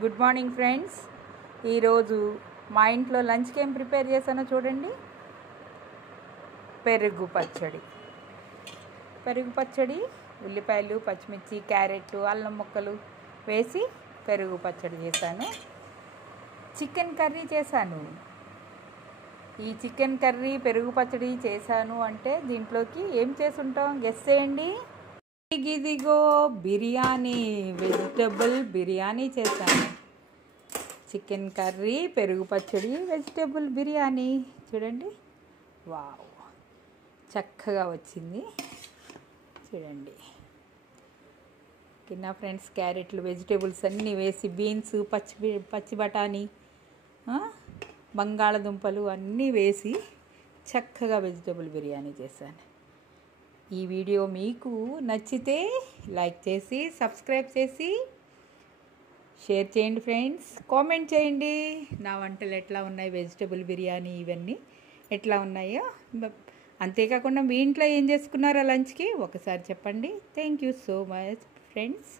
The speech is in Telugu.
Good morning friends. ఈరోజు మా ఇంట్లో లంచ్కి ఏం ప్రిపేర్ చేశానో చూడండి. పెరుగు పచ్చడి, ఉల్లిపాయలు, పచ్చిమిర్చి, క్యారెట్, అల్లం ముక్కలు వేసి పెరుగు పచ్చడి చేశాను. చికెన్ కర్రీ చేశాను. ఈ చికెన్ కర్రీ పెరుగు పచ్చడి చేశాను అంటే దీంట్లోకి ఏం చేసుంటాం గెస్ చేయండి. ఇదిగో బిర్యానీ, వెజిటబుల్ బిర్యానీ చేశాను. చికెన్ కర్రీ, పెరుగు పచ్చడి, వెజిటబుల్ బిర్యానీ చూడండి. వావ్, చక్కగా వచ్చింది చూడండి. కింద ఫ్రెండ్స్ క్యారెట్లు, వెజిటేబుల్స్ అన్నీ వేసి బీన్స్, పచ్చి బఠానీ, బంగాళదుంపలు అన్నీ వేసి చక్కగా వెజిటబుల్ బిర్యానీ చేశాను. ఈ వీడియో మీకు నచ్చితే లైక్ చేసి, సబ్స్క్రైబ్ చేసి, షేర్ చేయండి ఫ్రెండ్స్. కామెంట్ చేయండి నా వంటలు ఎట్లా ఉన్నాయి, వెజిటబుల్ బిర్యానీ ఇవన్నీ ఎట్లా ఉన్నాయో. అంతేకాకుండా మీ ఇంట్లో ఏం చేసుకున్నారో లంచ్కి ఒకసారి చెప్పండి. Thank you so much friends.